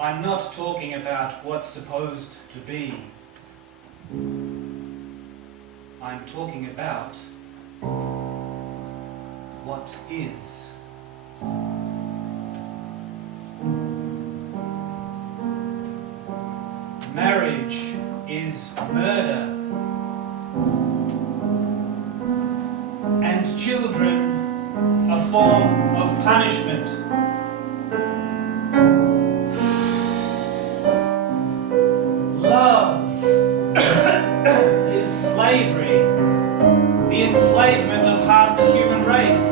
I'm not talking about what's supposed to be. I'm talking about what is. Marriage is murder, and children a form of punishment. Love is slavery, the enslavement of half the human race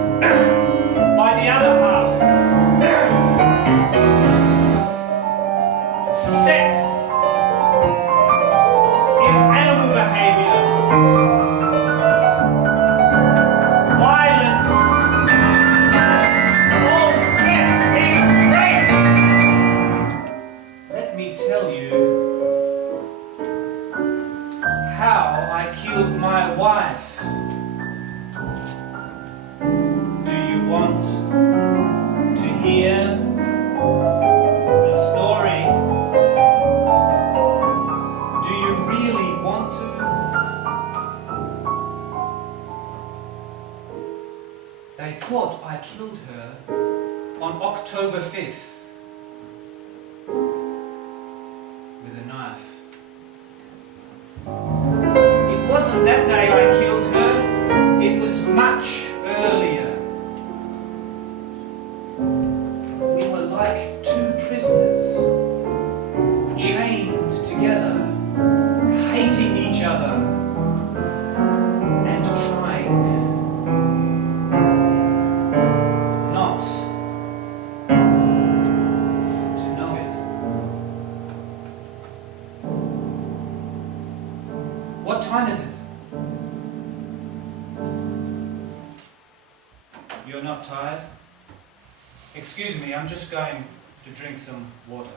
by the other half. Sex is animal behavior. Violence, all sex is rape. Let me tell you how I killed my wife. Do you want to hear the story? Do you really want to? They thought I killed her on October 5th with a knife. It wasn't that day I killed her, it was much earlier. We were like two prisoners, chained together, hating each other, and trying not to know it. What time is it? You're not tired? Excuse me, I'm just going to drink some water.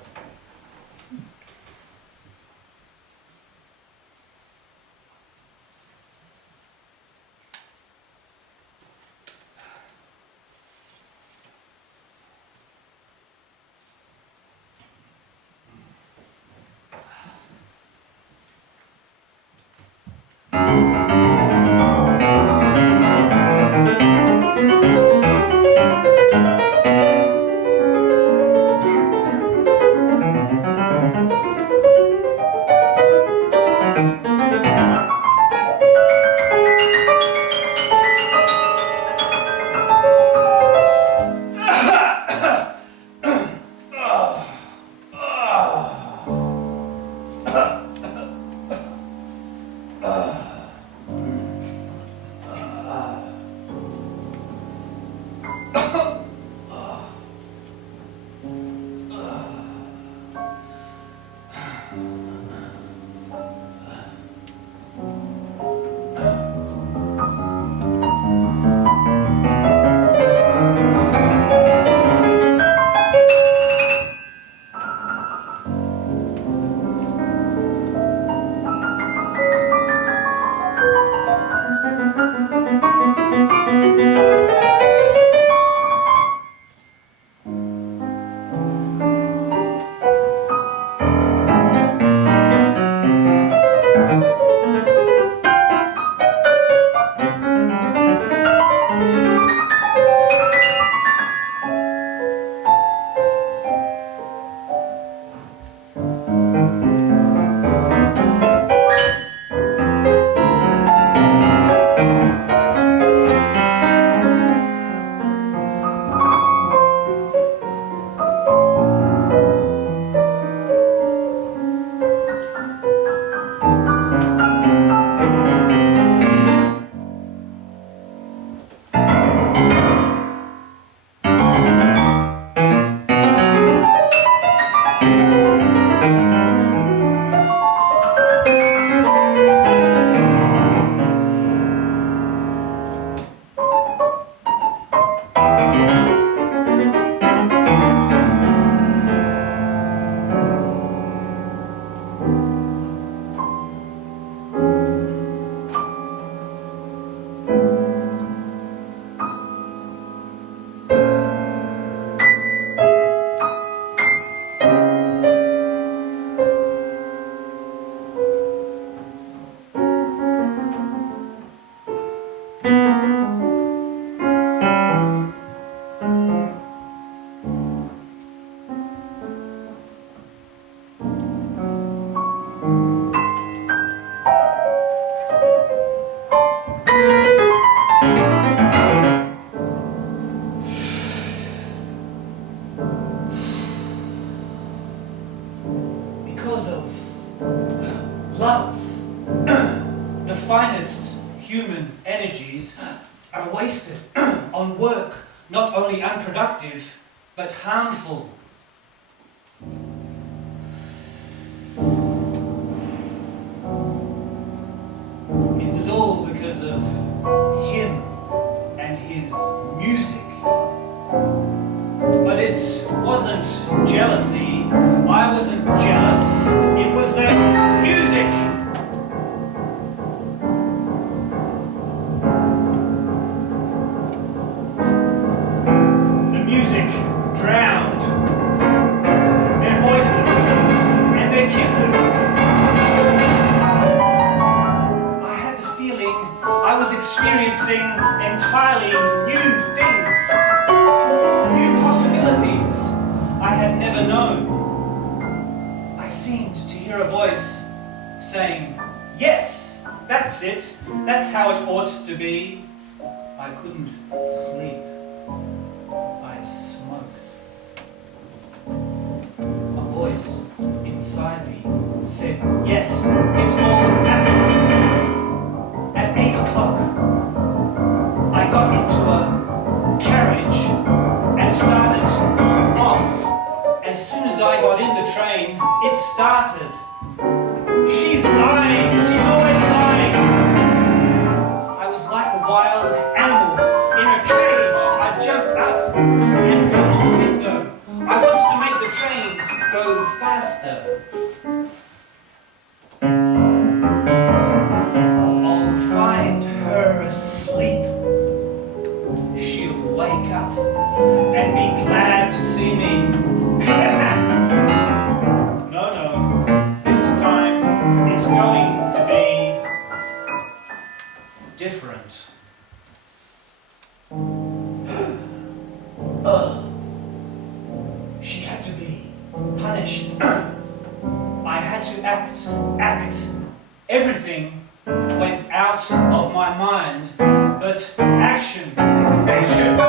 because of love. The finest human energies are wasted on work not only unproductive but harmful. It was all because of him and his music. But it wasn't jealousy. I wasn't jealous. It was the music. The music drowned their voices and their kisses. I had the feeling I was experiencing entirely new things, new possibilities I had never known. I seemed to hear a voice saying, "Yes, that's it. That's how it ought to be." I couldn't sleep. I smoked. A voice inside me said, "Yes, it's all happened." At 8 o'clock, I got into a carriage and started off. As soon as I got in the train, it started. She's lying. She's always lying. I was like a wild animal in a cage. I jumped up and go to the window. I wanted to make the train go faster. I'll find her asleep. She'll wake up and be glad to see me. No, this time it's going to be different. She had to be punished. I had to act. Everything went out of my mind, but action. Action!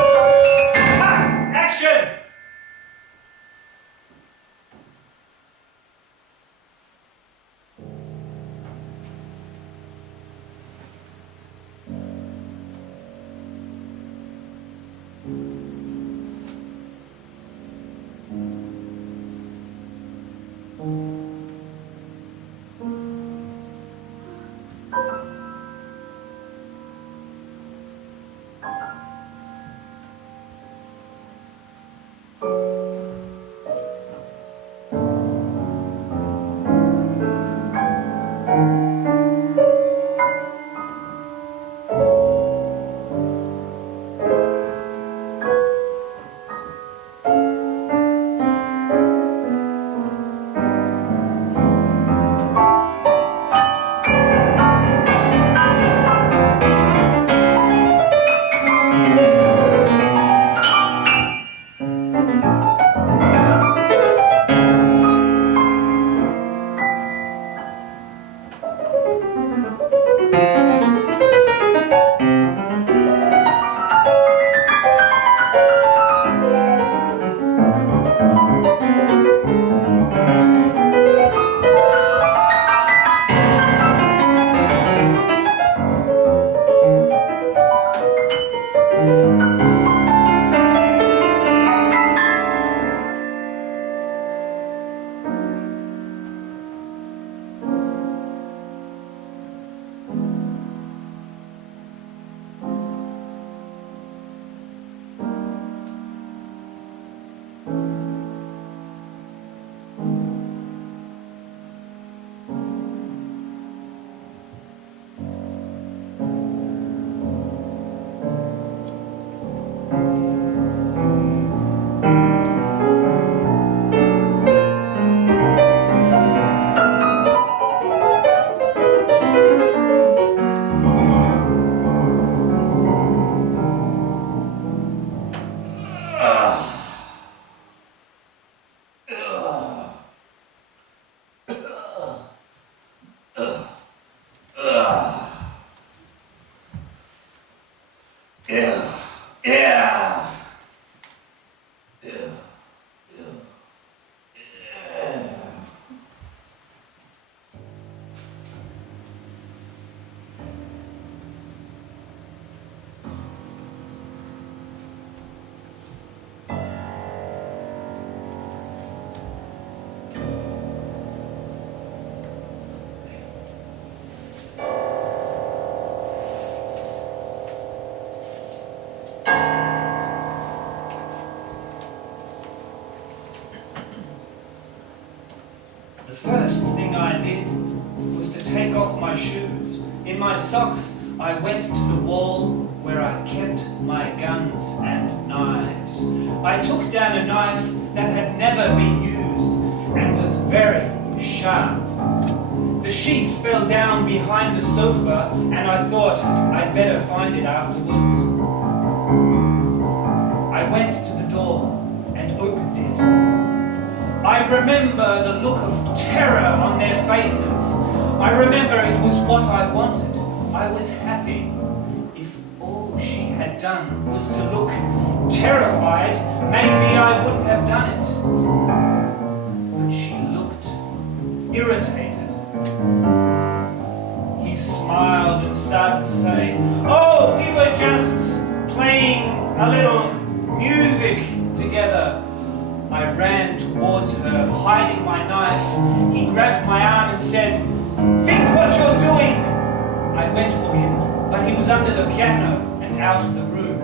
first thing I did was to take off my shoes. In my socks, I went to the wall where I kept my guns and knives. I took down a knife that had never been used and was very sharp. The sheath fell down behind the sofa, and I thought I'd better find it afterwards. I went to the door and opened it. I remember the look of terror on their faces. I remember it was what I wanted. I was happy. If all she had done was to look terrified, maybe I wouldn't have done it. But she looked irritated. He smiled and started to say, "Oh, we were just playing a little music together." I ran towards her, hiding my knife. He grabbed my arm and said, "Think what you're doing!" I went for him, but he was under the piano and out of the room.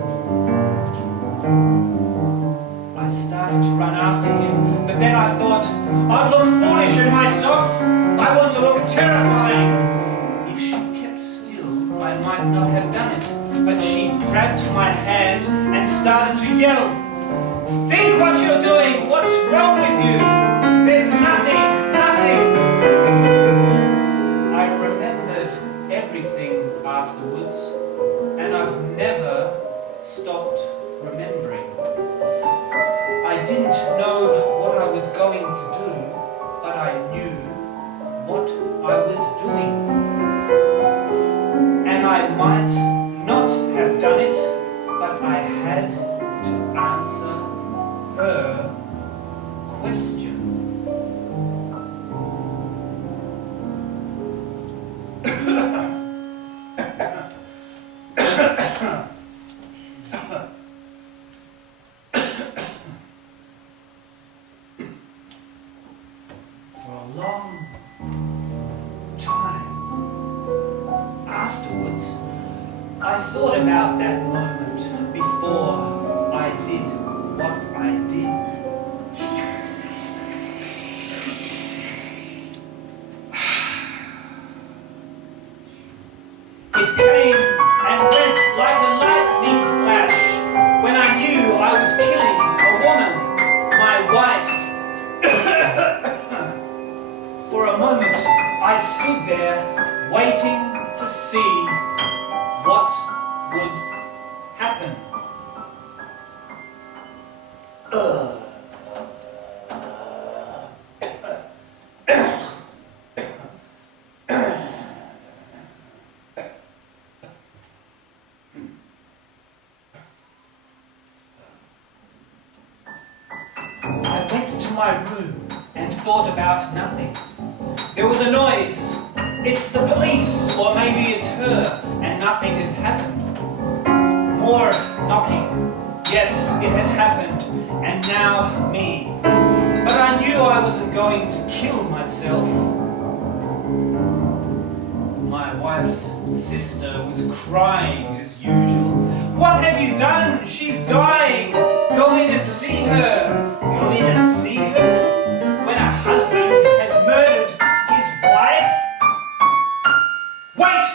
I started to run after him, but then I thought, I'd look foolish in my socks. I want to look terrifying. If she kept still, I might not have done it, but she grabbed my hand and started to yell, "Think what you're doing! What's wrong with you? There's nothing, nothing!" I remembered everything afterwards, and I've never stopped remembering. I didn't know what I was going to do, but I knew what I was doing. And I might not have done it, but I had to answer her question. For a long time afterwards, I thought about that moment before I did what I did. It came and went like a lightning flash when I knew I was killing a woman, my wife. For a moment, I stood there waiting to see what would happen. I went to my room and thought about nothing. There was a noise. It's the police, or maybe it's her, and nothing has happened. More knocking. Yes, it has happened, and now me. But I knew I wasn't going to kill myself. My wife's sister was crying as usual. "What have you done? She's dying! Go in and see her! Go in and see her? When a husband has murdered his wife? Wait!"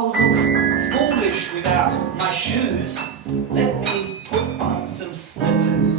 I'll look foolish without my shoes. Let me put on some slippers.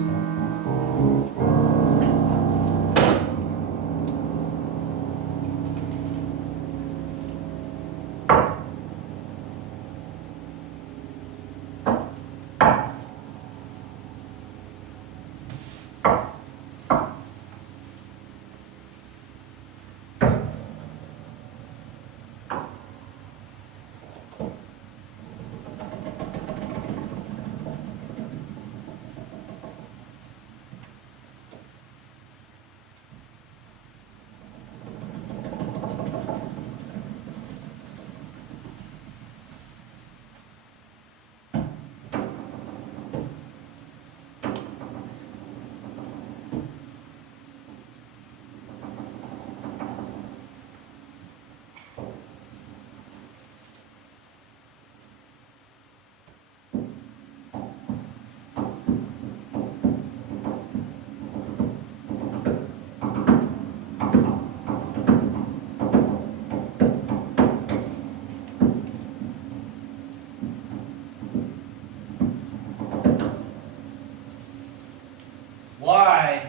Why?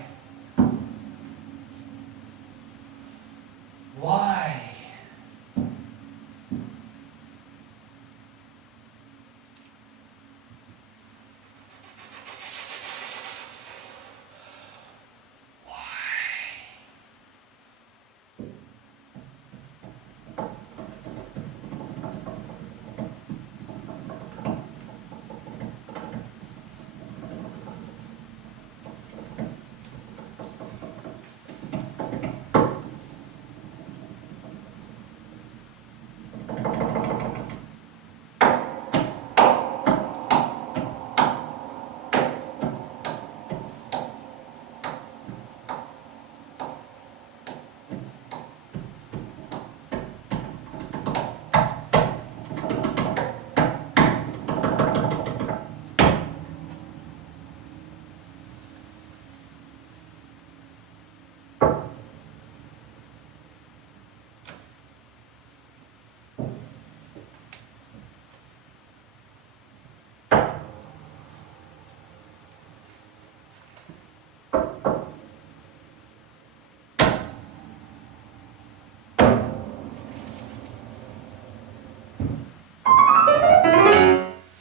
Why?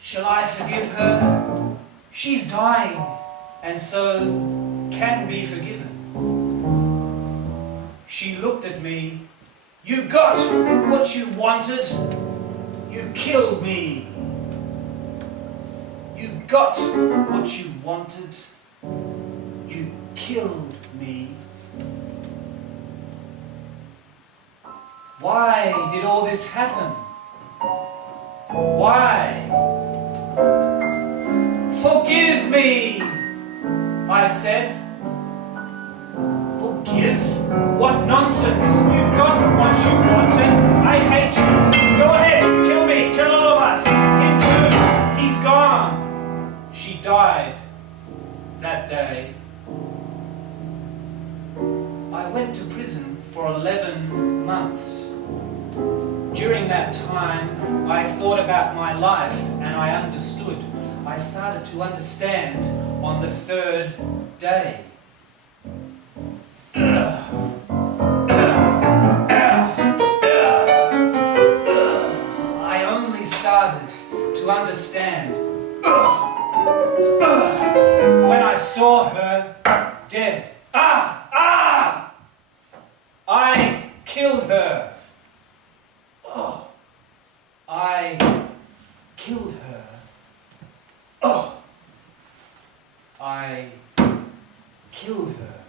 Shall I forgive her? She's dying, and so can be forgiven. She looked at me. You got what you wanted. You killed me. You got what you wanted. You killed me. Why did all this happen? Why? Forgive me, I said. Forgive? What nonsense! You got what you wanted. I hate you. Go ahead, kill me, kill all of us. Him too. He's gone. She died that day. I went to prison for 11 months. During that time, I thought about my life and I understood. I started to understand on the third day. I only started to understand when I saw her dead. I killed her. I killed her. I killed her.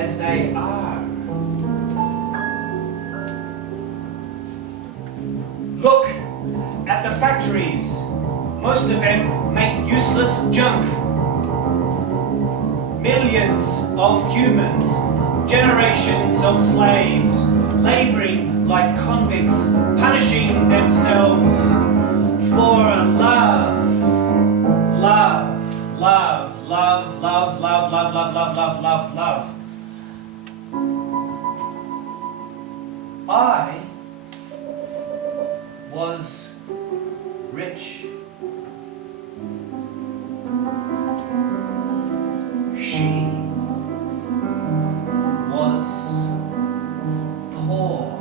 as they are. Look at the factories. Most of them make useless junk. Millions of humans, generations of slaves, laboring like convicts, punishing themselves for love. Love, love, love, love, love, love, love, love, love, love, love. I was rich. She was poor.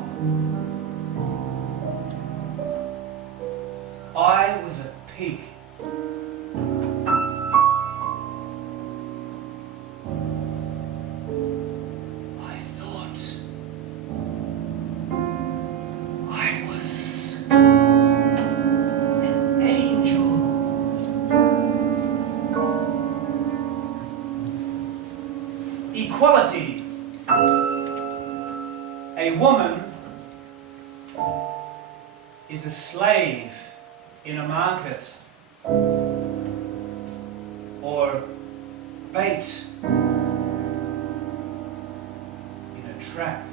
I was a pig. I thought I was an angel. Equality. A woman is a slave in a market, or bait in a trap.